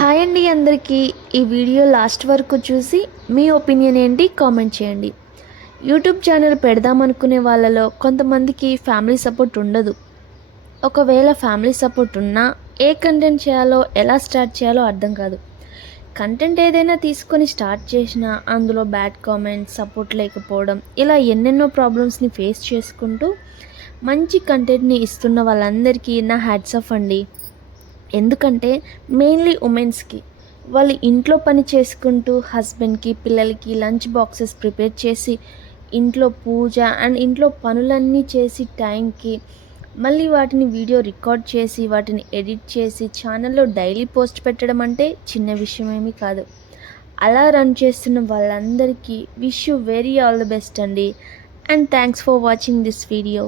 Hi అండి అందరికీ. ఈ వీడియో లాస్ట్ వరకు చూసి మీ ఒపీనియన్ ఏంటి కామెంట్ చేయండి. యూట్యూబ్ ఛానల్ పెడదామనుకునే వాళ్ళలో కొంతమందికి ఫ్యామిలీ సపోర్ట్ ఉండదు. ఒకవేళ ఫ్యామిలీ సపోర్ట్ ఉన్నా ఏ కంటెంట్ చేయాలో ఎలా స్టార్ట్ చేయాలో అర్థం కాదు. కంటెంట్ ఏదైనా తీసుకొని స్టార్ట్ చేసినా అందులో బ్యాడ్ కామెంట్స్, సపోర్ట్ లేకపోవడం, ఇలా ఎన్నెన్నో ప్రాబ్లమ్స్ని ఫేస్ చేసుకుంటూ మంచి కంటెంట్ని ఇస్తున్న వాళ్ళందరికీ నా హ్యాట్స్ ఆఫ్ అండి. ఎందుకంటే మెయిన్లీ ఉమెన్స్కి వాళ్ళు ఇంట్లో పని చేసుకుంటూ హస్బెండ్కి, పిల్లలకి లంచ్ బాక్సెస్ ప్రిపేర్ చేసి ఇంట్లో పూజ అండ్ ఇంట్లో పనులన్నీ చేసి టైంకి మళ్ళీ వాటిని వీడియో రికార్డ్ చేసి వాటిని ఎడిట్ చేసి ఛానల్లో డైలీ పోస్ట్ పెట్టడం అంటే చిన్న విషయమేమీ కాదు. అలా రన్ చేస్తున్న వాళ్ళందరికీ wish you very all the best అండి. And thanks for watching this video.